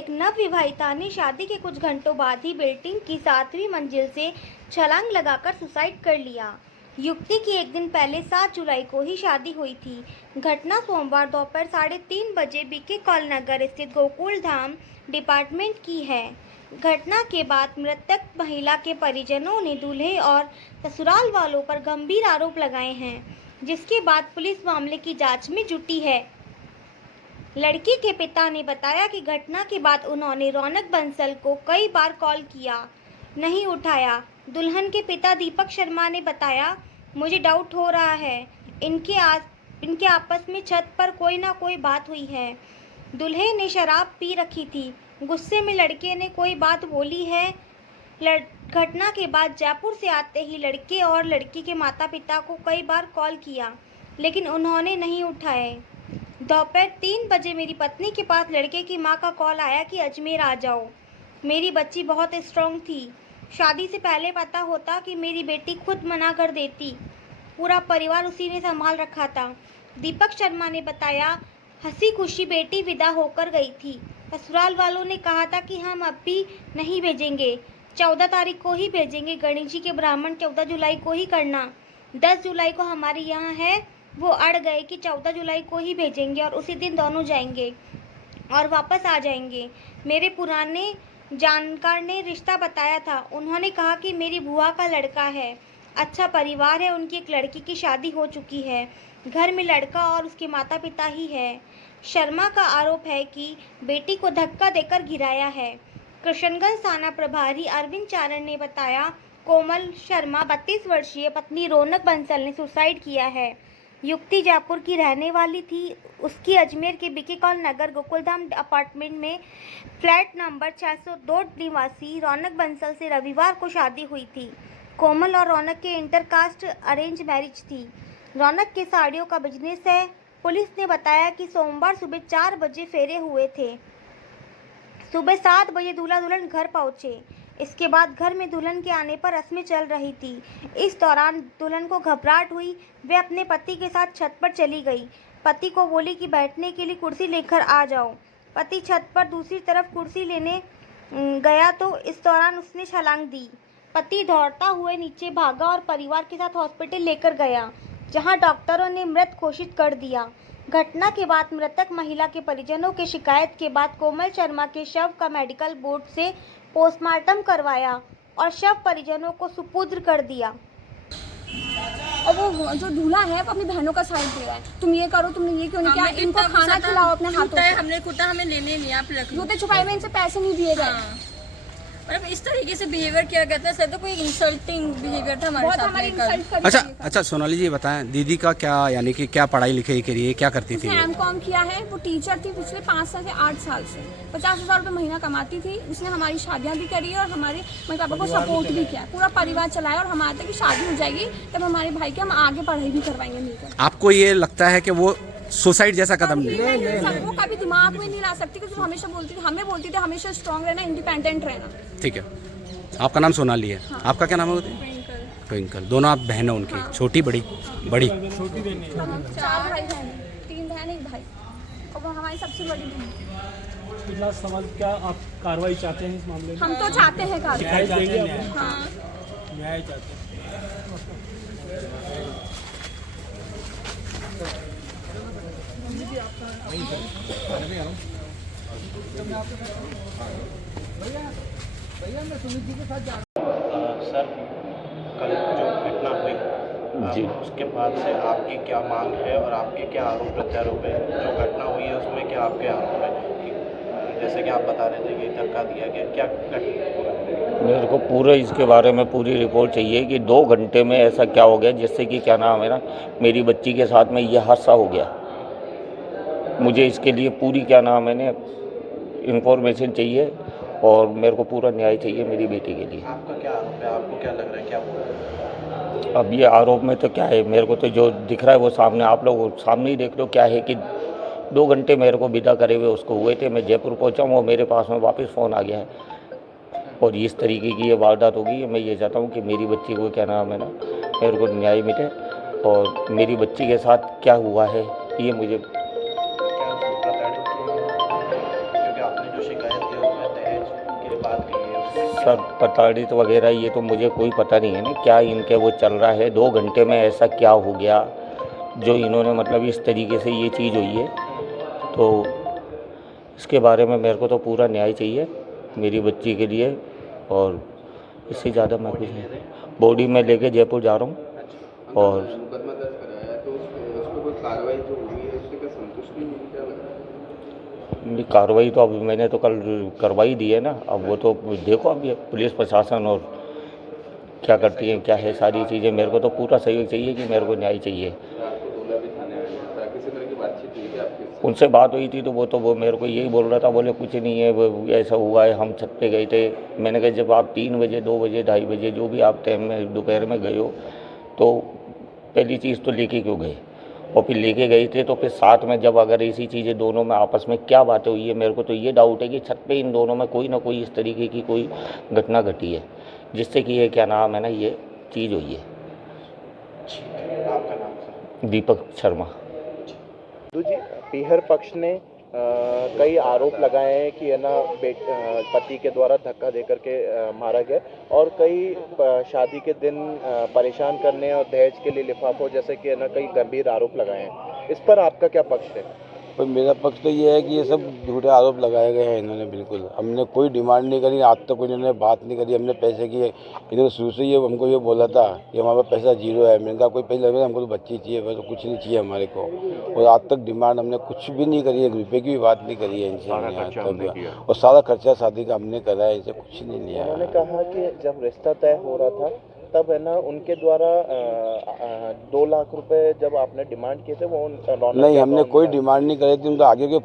एक नवविवाहिता ने शादी के कुछ घंटों बाद ही बिल्डिंग की 7वीं मंजिल से छलांग लगाकर सुसाइड कर लिया। युवती की एक दिन पहले 7 जुलाई को ही शादी हुई थी। घटना सोमवार दोपहर 3:30 बजे बीके कॉल नगर स्थित गोकुल धाम डिपार्टमेंट की है। घटना के बाद मृतक महिला के परिजनों ने दूल्हे और ससुराल वालों पर गंभीर आरोप लगाए हैं, जिसके बाद पुलिस मामले की जांच में जुटी है। लड़की के पिता ने बताया कि घटना के बाद उन्होंने रौनक बंसल को कई बार कॉल किया, नहीं उठाया। दुल्हन के पिता दीपक शर्मा ने बताया, मुझे डाउट हो रहा है, इनके आपस में छत पर कोई ना कोई बात हुई है। दूल्हे ने शराब पी रखी थी, गुस्से में लड़के ने कोई बात बोली है। घटना के बाद जयपुर से आते ही लड़के और लड़की के माता पिता को कई बार कॉल किया, लेकिन उन्होंने नहीं उठाए। दोपहर 3 बजे मेरी पत्नी के पास लड़के की मां का कॉल आया कि अजमेर आ जाओ। मेरी बच्ची बहुत स्ट्रांग थी। शादी से पहले पता होता कि मेरी बेटी खुद मना कर देती। पूरा परिवार उसी ने संभाल रखा था। दीपक शर्मा ने बताया, हंसी खुशी बेटी विदा होकर गई थी। ससुराल वालों ने कहा था कि हम अब भी नहीं भेजेंगे, 14 तारीख को ही भेजेंगे। गणेश जी के ब्राह्मण 14 जुलाई को ही करना। 10 जुलाई को हमारे यहाँ है। वो अड़ गए कि 14 जुलाई को ही भेजेंगे और उसी दिन दोनों जाएंगे और वापस आ जाएंगे। मेरे पुराने जानकार ने रिश्ता बताया था। उन्होंने कहा कि मेरी बुआ का लड़का है, अच्छा परिवार है, उनकी एक लड़की की शादी हो चुकी है, घर में लड़का और उसके माता पिता ही है। शर्मा का आरोप है कि बेटी को धक्का देकर गिराया है। कृष्णगंज थाना प्रभारी अरविंद चारण ने बताया, कोमल शर्मा 32 वर्षीय पत्नी रौनक बंसल ने सुसाइड किया है। युवती जयपुर की रहने वाली थी। उसकी अजमेर के बीके कॉल नगर गोकुलधाम अपार्टमेंट में फ्लैट नंबर 602 निवासी रौनक बंसल से रविवार को शादी हुई थी। कोमल और रौनक के इंटरकास्ट अरेंज मैरिज थी। रौनक के साड़ियों का बिजनेस है। पुलिस ने बताया कि सोमवार सुबह 4 बजे फेरे हुए थे। सुबह 7 बजे दूल्हा दुल्हन घर पहुंचे। इसके बाद घर में दुल्हन के आने पर रस्में चल रही थी। इस दौरान दुल्हन को घबराहट हुई। वे अपने पति के साथ छत पर चली गई। पति को बोली कि बैठने के लिए कुर्सी लेकर आ जाओ। पति छत पर दूसरी तरफ कुर्सी लेने गया तो इस दौरान उसने छलांग दी। पति दौड़ता हुए नीचे भागा और परिवार के साथ हॉस्पिटल लेकर गया, जहां डॉक्टरों ने मृत घोषित कर दिया। घटना के बाद मृतक महिला के परिजनों की शिकायत के बाद कोमल शर्मा के शव का मेडिकल बोर्ड से पोस्टमार्टम करवाया और शव परिजनों को सुपुर्द कर दिया। और वो जो दूल्हा है वो अपनी बहनों का साइड दे रहा है, तुम ये करो, तुमने ये क्यों नहीं किया, इनको खाना खिलाओ अपने हाथों से। हमने कुटा, हमें लेने नहीं आप जूते छुपाए में इनसे पैसे नहीं दिए गए। मतलब इस तरीके से बिहेवियर किया गया था, सर तो कोई इंसल्टिंग बिहेवियर था हमारे साथ में कल। अच्छा सोनाली जी बताएं, दीदी का क्या यानी कि क्या पढ़ाई लिखाई करी है, क्या करती थी? एमकॉम किया है। वो टीचर थी पिछले 5 साल से 8 साल से 50,000 रुपये महीना कमाती थी। उसने हमारी शादियाँ भी करी और हमारे मम्मी पापा को सपोर्ट भी किया, पूरा परिवार चलाया। और हमारे तक की शादी हो जाएगी तब हमारे भाई के हम आगे पढ़ाई भी करवाएंगे मिलकर। आपको ये लगता है कि वो सुसाइड जैसा कदम ले? सबको कभी दिमाग में नहीं ला सकती, क्योंकि हमेशा हमें बोलती थी हमेशा स्ट्रांग रहना, इंडिपेंडेंट रहना। ठीक है, आपका नाम सोनाली है। हाँ। आपका क्या नाम है? ट्विंकल। दोनों आप बहन हैं उनकी? हाँ। छोटी बड़ी? बड़ी। 4 भाई बहन, 3 बहन 1 भाई, और वो हमारी सबसे बड़ी बहन। पिछला सवाल, क्या आप कार्रवाई चाहते हैं इस मामले में? हम तो चाहते हैं कार्रवाई। हाँ, न्याय चाहते हैं। सर, कल जो घटना हुई जी, उसके बाद से आपकी क्या मांग है और आपके क्या आरोप प्रत्यारोप है? जो घटना हुई है उसमें क्या आपके आरोप है? कि जैसे कि आप बता रहे थे कि धक्का दिया गया, क्या घटना? मेरे को पूरे इसके बारे में पूरी रिपोर्ट चाहिए कि 2 घंटे में ऐसा क्या हो गया, जिससे कि क्या नाम है ना, मेरी बच्ची के साथ में ये हादसा हो गया। मुझे इसके लिए पूरी क्या नाम है ना इंफॉर्मेशन चाहिए और मेरे को पूरा न्याय चाहिए मेरी बेटी के लिए। आपका क्या आरोप है? आपको क्या लग रहा है, क्या हुआ? अब ये आरोप में तो क्या है, मेरे को तो जो दिख रहा है वो सामने, आप लोग सामने ही देख लो। क्या है कि 2 घंटे मेरे को विदा करे हुए उसको हुए थे। मैं जयपुर पहुंचा हूँ और मेरे पास में वापस फ़ोन आ गया है और इस तरीके की ये वारदात होगी। मैं ये चाहता हूँ कि मेरी बच्ची को क्या नाम है ना, मेरे को न्याय मिले और मेरी बच्ची के साथ क्या हुआ है ये मुझे। क्या उसको प्रताड़ित किया? क्योंकि आपने जो शिकायत करती है उसमें दहेज की बात कही है उसमें सर प्रताड़ित वगैरह ये तो मुझे कोई पता नहीं है ना, क्या इनके वो चल रहा है। 2 घंटे में ऐसा क्या हो गया जो इन्होंने मतलब इस तरीके से ये चीज़ हुई है। तो इसके बारे में मेरे को तो पूरा न्याय चाहिए मेरी बच्ची के लिए, और इससे ज़्यादा मैं कुछ नहीं। बॉडी में लेके जयपुर जा रहा हूँ। और मुकदमा दर्ज कराया है, तो उस पर कोई कार्रवाई जो हुई है उससे क्या संतुष्टि मिली, क्या लग रहा है? कार्रवाई तो अब मैंने तो कल करवाई दी है ना, अब वो तो देखो अब ये पुलिस प्रशासन और क्या करती है क्या है सारी चीज़ें। मेरे को तो पूरा सहयोग चाहिए कि मेरे को न्याय चाहिए। रात को डोला भी थाने आया था, किसी तरह की बातचीत हुई थी आपकी उससे? उनसे बात हुई थी तो वो मेरे को यही बोल रहा था, बोले कुछ नहीं है, वो ऐसा हुआ है, हम छत पे गए थे। मैंने कहा जब आप 3 बजे 2 बजे 2:30 बजे जो भी आप टाइम में दोपहर में गए हो तो पहली चीज़ तो लेके क्यों गए, और फिर लेके गए थे तो फिर साथ में जब अगर ऐसी चीज़ें दोनों में आपस में क्या बातें हुई है, मेरे को तो ये डाउट है कि छत पे इन दोनों में कोई ना कोई इस तरीके की कोई घटना घटी है जिससे कि ये क्या नाम है ना ये चीज़ हुई है। आपका नाम सर? दीपक शर्मा। जी, पीहर पक्ष ने कई आरोप लगाए हैं कि है ना पति के द्वारा धक्का देकर के मारा गया, और कई शादी के दिन परेशान करने और दहेज के लिए लिफाफों जैसे कि है ना कई गंभीर आरोप लगाए हैं। इस पर आपका क्या पक्ष है? पर मेरा पक्ष तो ये है कि ये सब झूठे आरोप लगाए गए हैं इन्होंने। बिल्कुल हमने कोई डिमांड नहीं करी, आज तक इन्होंने बात नहीं करी। हमने पैसे की इन्होंने शुरू से ये हमको ये बोला था कि हमारे पास पैसा 0 है। मैंने कहा कोई पैसे लगे, हमको तो बच्ची चाहिए, बस कुछ नहीं चाहिए हमारे को। और आज तक डिमांड हमने कुछ भी नहीं करी है, 1 रुपये की भी बात नहीं करी है इनसे हमने आज तक। और सारा खर्चा शादी का हमने करा है, इनसे कुछ नहीं लिया। उन्होंने कहा कि जब रिश्ता तय हो रहा था तब है ना उनके द्वारा 2 लाख रुपए जब आपने डिमांड किए थे वो नहीं, हमने कोई डिमांड नहीं करे थी। उनका आगे के